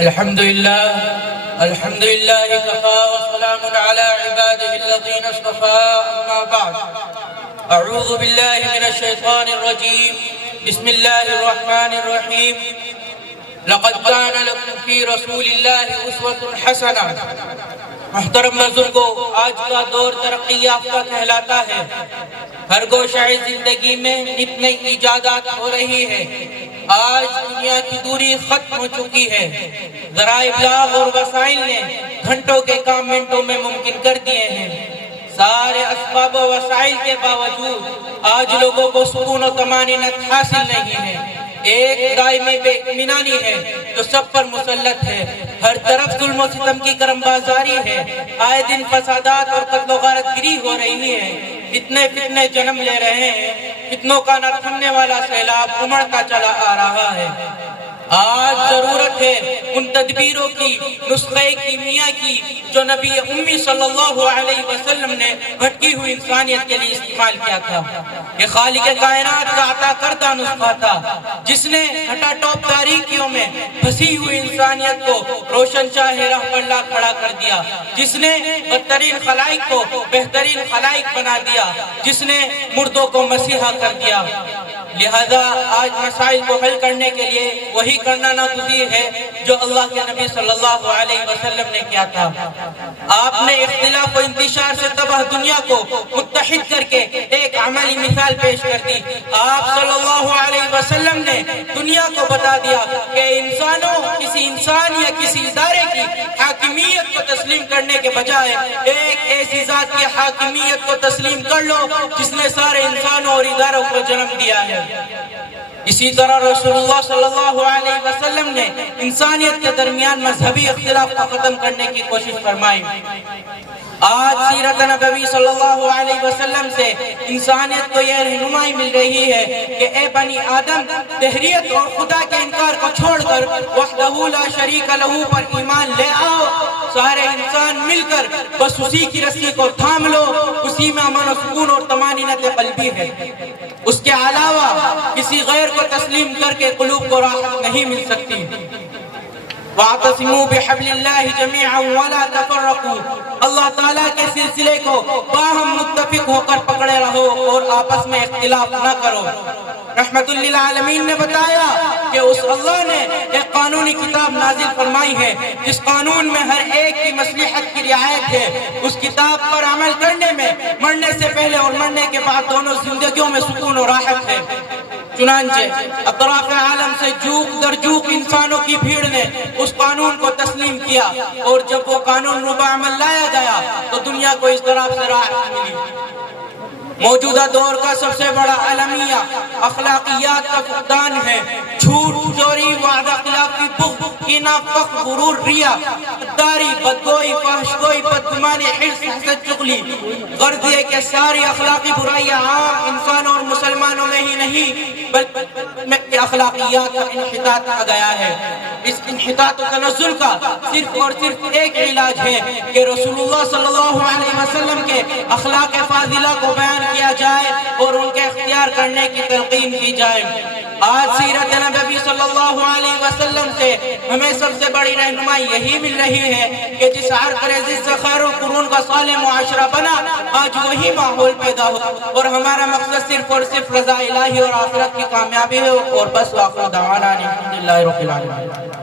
الحمد لله كفى وسلام على عباده الذين اصطفى أما بعد أعوذ بالله من الشيطان الرجيم بسم الله الرحمن الرحيم لقد كان لكم في رسول الله أسوة حسنة. محترم بزرگوں، آج کا دور ترقی یافتہ کہلاتا ہے. ہر گوشہ زندگی میں نئی نئی ایجادات ہو رہی ہے. آج دنیا کی دوری ختم ہو چکی ہے. ذرائع ابلاغ اور وسائل نے گھنٹوں کے کام منٹوں میں ممکن کر دیے ہیں. سارے اسباب و وسائل کے باوجود آج لوگوں کو سکون و طمانینت حاصل نہیں ہے. ایک دائمی بے اطمینانی ہے جو سب پر مسلط ہے. ہر طرف ظلم و ستم کی کرم بازاری ہے. آئے دن فسادات اور قتل و غارت گری ہو رہی ہے. اتنے فتنے جنم لے رہے ہیں. فتنوں کا نہ تھمنے والا سیلاب امڑتا چلا آ رہا ہے. آج ضرورت ہے ان تدبیروں کی، نسخہ کیمیا کی جو نبی امی صلی اللہ علیہ وسلم نے بھٹکی ہوئی انسانیت کے لیے استعمال کیا تھا. یہ خالق کائنات کا عطا کردہ نسخہ تھا جس نے ہٹا ٹوپ تاریکیوں میں پھنسی ہوئی انسانیت کو روشن چاہ راہ پر لا کھڑا کر دیا. جس نے بدترین خلائق کو بہترین خلائق بنا دیا. جس نے مردوں کو مسیحا کر دیا. لہذا آج مسائل کو حل کرنے کے لیے وہی کرنا ناگزیر ہے جو اللہ کے نبی صلی اللہ علیہ وسلم نے کیا تھا. آپ نے اختلاف و انتشار سے تباہ دنیا کو متحد کر کے ایک عملی مثال پیش کر دی. آپ صلی اللہ علیہ وسلم نے دنیا کو بتا دیا کہ انسانوں کسی انسان یا کسی ادارے کی حاکمیت کو تسلیم کرنے کے بجائے ایک ایسی ذات کی حاکمیت کو تسلیم کر لو جس نے سارے انسانوں اور اداروں کو جنم دیا ہے. اسی طرح رسول اللہ صلی اللہ علیہ وسلم نے انسانیت کے درمیان مذہبی اختلاف کو ختم کرنے کی کوشش فرمائی. آج سیرت نبوی صلی اللہ علیہ وسلم سے انسانیت کو یہ رہنمائی مل رہی ہے کہ اے بنی آدم، دہریت اور خدا کے انکار کو چھوڑ کر وحدہ لا شریک لہ پر ایمان لے آؤ. سارے انسان مل کر بس اسی کی رسی کو تھام لو. اسی میں امن و سکون اور طمانینت قلبی ہے. اس کے علاوہ کسی غیر کو تسلیم کر کے قلوب کو راحت نہیں مل سکتی. وَاعْتَصِمُوا بِحَبْلِ اللَّهِ جَمِيعًا وَلَا تَفَرَّقُوا. اللہ تعالیٰ کے سلسلے کو باہم متفق ہو کر پکڑے رہو اور آپس میں اختلاف نہ کرو. رحمت للعالمین نے بتایا کہ اس اللہ نے ایک قانونی کتاب نازل فرمائی ہے جس قانون میں ہر ایک کی مصلحت کی رعایت ہے. اس کتاب پر عمل کرنے میں مرنے سے پہلے اور مرنے کے بعد دونوں زندگیوں میں سکون و راحت ہے. چنانچہ اطراف عالم سے جوق در جوق انسانوں کی بھیڑ نے اس قانون کو تسلیم کیا اور جب وہ قانون روبہ عمل لایا گیا تو دنیا کو اس طرح سے راحت ملی. موجودہ دور کا سب سے بڑا المیہ اخلاقیات کا فقدان ہے. جھوٹ، چوری، وعدہ خلافی، بغض، کینہ، فخر، غرور، ریا، غداری، بدگوئی، فحشگوئی، بدگمانی، حرص، حسد، چغلی. غرض یہ کہ ساری اخلاقی برائیاں عام انسانوں اور مسلمانوں میں ہی نہیں بلکہ اخلاقیات کا انحطاط آ گیا ہے. اس انحطاط و تنزل کا صرف اور صرف ایک علاج ہے کہ رسول اللہ صلی اللہ علیہ وسلم کے اخلاق فاضلہ کو بیان کیا جائے اور ان کے اختیار کرنے کی تلقین کی جائے. آج سیرت نبوی صلی اللہ علیہ وسلم سے ہمیں سب سے بڑی رہنمائی یہی مل رہی ہے کہ جس عرض سے خیر القرون کا صالح معاشرہ بنا آج وہی ماحول پیدا ہو اور ہمارا مقصد صرف اور صرف رضا الہی اور آخرت کی کامیابی ہے. اور بس وآخر دعوانا الحمدللہ رب العالمین.